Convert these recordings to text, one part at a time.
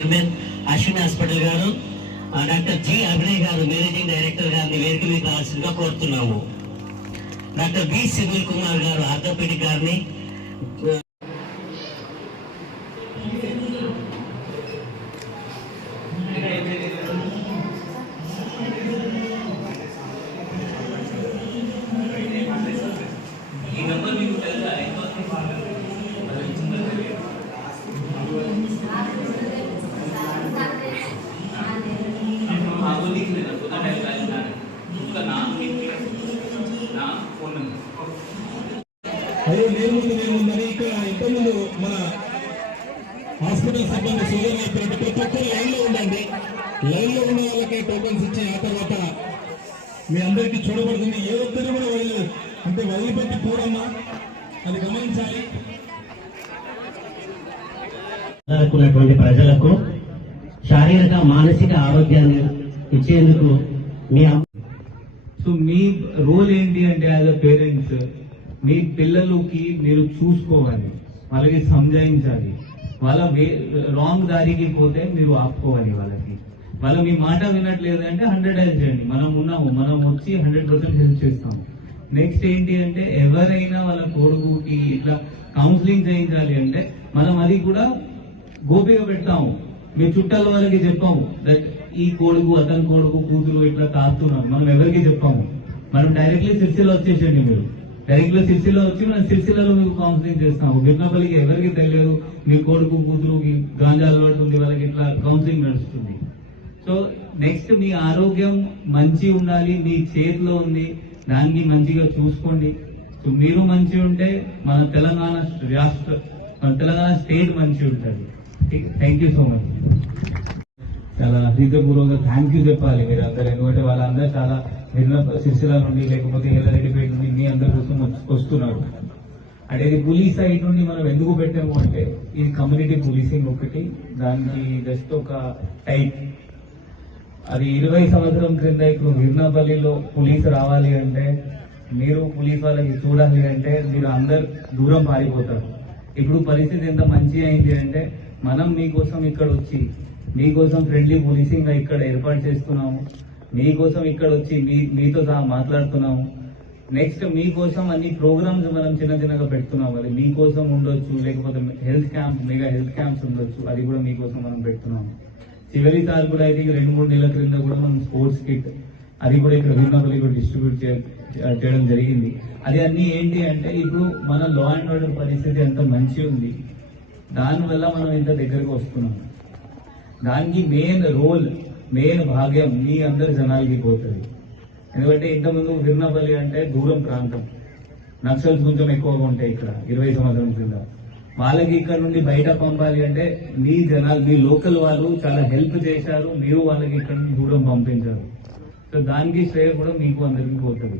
Chairman Ashwin hospital garu doctor G Abhinay garu managing director గారిని వేదిక మీద రావాల్సిందిగా కోరుతున్నాము. డాక్టర్ బి సివిల్ కుమార్ గారు ఆర్థోపెడిక్ గారిని అదే నేర్ముందు నేర్ముందని ఇక్కడ ఇంతకుముందు మన హాస్పిటల్ సిబ్బంది సూచన చెప్పినట్టు ప్రతి ఒక్కరు లైన్లో ఉండండి. లైన్లో ఉన్న వాళ్ళకి టోకన్స్ ఇచ్చి ఆ తర్వాత మీ అందరికీ చూడబడుతుంది. ఏ ఒక్కరు కూడా వదిలేదు. అంటే వదిలిపెట్టి పోరమ్మా. అది గమనించాలి. ప్రజలకు శారీరక మానసిక ఆరోగ్యాన్ని ఇచ్చేందుకు మీ అమ్మ సో మీ రోల్ ఏంటి అంటే యాజ్ అ పేరెంట్స్ మీ పిల్లలకి మీరు చూసుకోవాలి వాళ్ళకి సంజాయించాలి. వాళ్ళ రాంగ్ దారికి పోతే మీరు ఆపుకోవాలి వాళ్ళకి. వాళ్ళ మీ మాట వినట్లేదు అంటే హండ్రెడ్ డైల్ చేయండి. మనం ఉన్నాము మనం వచ్చి హండ్రెడ్ పర్సెంట్ హెల్ప్ చేస్తాము. నెక్స్ట్ ఏంటి అంటే ఎవరైనా వాళ్ళ కొడుకుకి ఇట్లా కౌన్సిలింగ్ చేయించాలి అంటే మనం అది కూడా గోపిగా పెడతాము. మీ చుట్టాల వాళ్ళకి చెప్పాము దట్ ఈ కొడుకు అతని కొడుకు కూతురు ఇట్లా తాగుతున్నారు మనం ఎవరికి చెప్పాము? మనం డైరెక్ట్లీ సిరిసిల్ల వచ్చేసండి మీరు. డైరెక్ట్లీ సిరిసిల్ల వచ్చి మనం సిరిసిల్లలో మీకు కౌన్సిలింగ్ చేస్తాము విన్నపల్లికి ఎవరికి తెలియదు. మీ కొడుకు కూతురుకి గాంజా అలవాటు ఉంది. వాళ్ళకి ఇట్లా కౌన్సిలింగ్ నడుస్తుంది. సో నెక్స్ట్ మీ ఆరోగ్యం మంచి ఉండాలి. మీ చేతిలో ఉంది. దాన్ని మంచిగా చూసుకోండి. సో మీరు మంచి ఉంటే మన తెలంగాణ రాష్ట్ర మన తెలంగాణ స్టేట్ మంచి ఉంటుంది. థ్యాంక్ యూ సో మచ్ చాలా హృదయపూర్వకంగా థ్యాంక్ యూ చెప్పాలి మీరు అందరూ ఎందుకంటే వాళ్ళందరూ చాలా సిరిసిల్ల నుండి లేకపోతే ఎల్లారెడ్డిపేట నుండి మీ అందరి వస్తున్నారు. అంటే ఇది పోలీస్ సైడ్ నుండి మనం ఎందుకు పెట్టాము అంటే ఇది కమ్యూనిటీ పోలీసింగ్ ఒకటి. దానికి జస్ట్ ఒక టైప్. అది ఇరవై సంవత్సరం క్రింద ఇప్పుడు గిర్నాపల్లిలో పోలీస్ రావాలి అంటే మీరు పోలీస్ వాళ్ళకి చూడాలి అంటే మీరు అందరు దూరం పారిపోతారు. ఇప్పుడు పరిస్థితి ఎంత మంచి అయింది అంటే మనం మీకోసం ఇక్కడ వచ్చి మీకోసం ఫ్రెండ్లీ పోలీసింగ్ ఇక్కడ ఏర్పాటు చేస్తున్నాము. మీకోసం ఇక్కడ వచ్చి మీ మీతో సహా మాట్లాడుతున్నాము. నెక్స్ట్ మీకోసం అన్ని ప్రోగ్రామ్స్ మనం చిన్న చిన్నగా పెడుతున్నాం అది మీకోసం ఉండొచ్చు లేకపోతే health camp mega health camps ఉండొచ్చు. అది కూడా మీకోసం మనం పెడుతున్నాం చివరి సార్ కూడా అయితే రెండు మూడు నెలల క్రింద కూడా మనం స్పోర్ట్స్ కిట్ అది కూడా ఇక్కడ వీణపల్లి కూడా డిస్ట్రిబ్యూట్ చేయడం జరిగింది. అది అన్ని ఏంటి అంటే ఇప్పుడు మన లా అండ్ ఆర్డర్ పరిస్థితి ఎంత మంచి ఉంది దానివల్ల మనం ఇంత దగ్గరకు వస్తున్నాం దానికి మెయిన్ రోల్ మెయిన్ భాగ్యం మీ అందరి జనాలకి పోతుంది. ఎందుకంటే ఇంతకుముందు విర్నపల్లి అంటే దూరం ప్రాంతం. నక్సల్స్ కొంచెం ఎక్కువగా ఉంటాయి ఇక్కడ ఇరవై సంవత్సరం కింద వాళ్ళకి ఇక్కడ నుండి బయట పంపాలి అంటే మీ జనాలు మీ లోకల్ వాళ్ళు చాలా హెల్ప్ చేశారు మీరు వాళ్ళకి ఇక్కడ నుండి దూరం పంపించారు. సో దానికి శ్రేయ కూడా మీకు అందరికీ పోతుంది.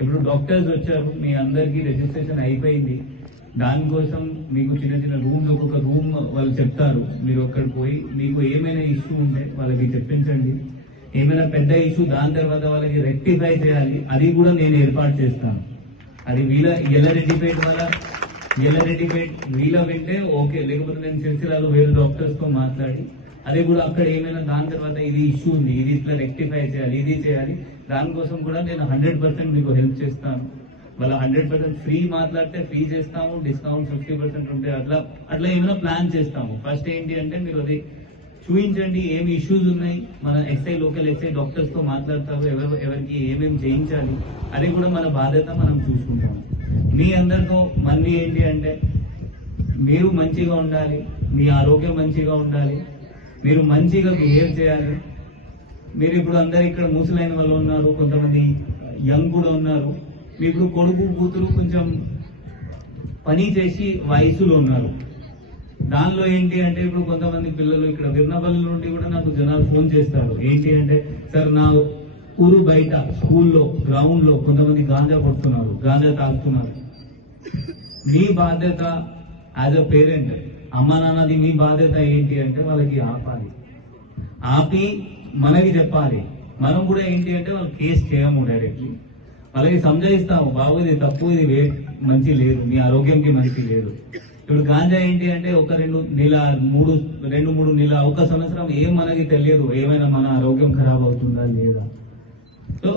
ఇప్పుడు డాక్టర్స్ వచ్చారు మీ అందరికీ రిజిస్ట్రేషన్ అయిపోయింది. దానికోసం మీకు చిన్న చిన్న రూమ్స్ ఒక్కొక్క రూమ్ చెప్తారు మీరు అక్కడ పోయి మీకు ఏమైనా ఇష్యూ ఉంటే వాళ్ళకి చెప్పించండి. ఏమైనా పెద్ద ఇష్యూ దాని తర్వాత వాళ్ళకి రెక్టిఫై చేయాలి అది కూడా నేను ఏర్పాటు చేస్తాను. అది వీళ్ళ ఎల్లారెడ్డిపేట వాళ్ళ ఎల్లారెడ్డిపేట వీళ్ళ వింటే ఓకే లేకపోతే నేను సిరిసిల్లలో వేరే డాక్టర్స్తో మాట్లాడి అది కూడా అక్కడ ఏమైనా దాని తర్వాత ఇది ఇష్యూ ఉంది ఇది ఇట్లా రెక్టిఫై చేయాలి ఇది చేయాలి దానికోసం కూడా నేను హండ్రెడ్ పర్సెంట్ మీకు హెల్ప్ చేస్తాను. మళ్ళీ హండ్రెడ్ పర్సెంట్ ఫ్రీ మాట్లాడితే ఫ్రీ చేస్తాము డిస్కౌంట్ ఫిఫ్టీ పర్సెంట్ ఉంటే అట్లా అట్లా ఏమైనా ప్లాన్ చేస్తాము. ఫస్ట్ ఏంటి అంటే మీరు అది చూపించండి ఏమి ఇష్యూస్ ఉన్నాయి. మన ఎస్ఐ లోకల్ ఎస్ఐ డాక్టర్స్తో మాట్లాడతారు ఎవరు ఎవరికి ఏమేమి చేయించాలి అది కూడా మన బాధ్యత మనం చూసుకుంటాము. మీ అందరితో మళ్ళీ ఏంటి అంటే మీరు మంచిగా ఉండాలి మీ ఆరోగ్యం మంచిగా ఉండాలి మీరు మంచిగా బిహేవ్ చేయాలి. మీరు ఇప్పుడు అందరు ఇక్కడ ముసలైన వాళ్ళు ఉన్నారు కొంతమంది యంగ్ కూడా ఉన్నారు. ఇప్పుడు కొడుకు కూతురు కొంచెం పని చేసి వయసులో ఉన్నారు. దానిలో ఏంటి అంటే ఇప్పుడు కొంతమంది పిల్లలు ఇక్కడ విర్నపల్లి నుండి కూడా నాకు జనాలు ఫోన్ చేస్తారు. ఏంటి అంటే సార్ నా ఊరు బయట స్కూల్లో గ్రౌండ్లో కొంతమంది గాంజా కొడుతున్నారు గాంజా తాగుతున్నారు. మీ బాధ్యత యాజ్ అ పేరెంట్ అమ్మ నాన్నది మీ బాధ్యత ఏంటి అంటే వాళ్ళకి ఆపాలి. ఆపి మనకి చెప్పాలి. మనం కూడా ఏంటి అంటే వాళ్ళు కేసు చేయము డైరెక్ట్లీ వాళ్ళకి సంజయిస్తాము బాబు ఇది తప్పు ఇది వే మంచి లేదు మీ ఆరోగ్యంకి మంచి లేదు. ఇప్పుడు గాంజా ఏంటి అంటే ఒక రెండు నెల మూడు రెండు మూడు నెల ఒక సంవత్సరం ఏం మనకి తెలియదు ఏమైనా మన ఆరోగ్యం ఖరాబ్ అవుతుందా లేదా. సో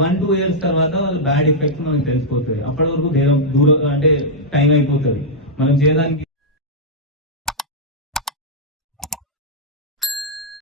వన్ టూ ఇయర్స్ తర్వాత వాళ్ళ బ్యాడ్ ఎఫెక్ట్స్ మనకి తెలిసిపోతుంది అప్పటి వరకు దూరం అంటే టైం అయిపోతుంది. మనం చేయడానికి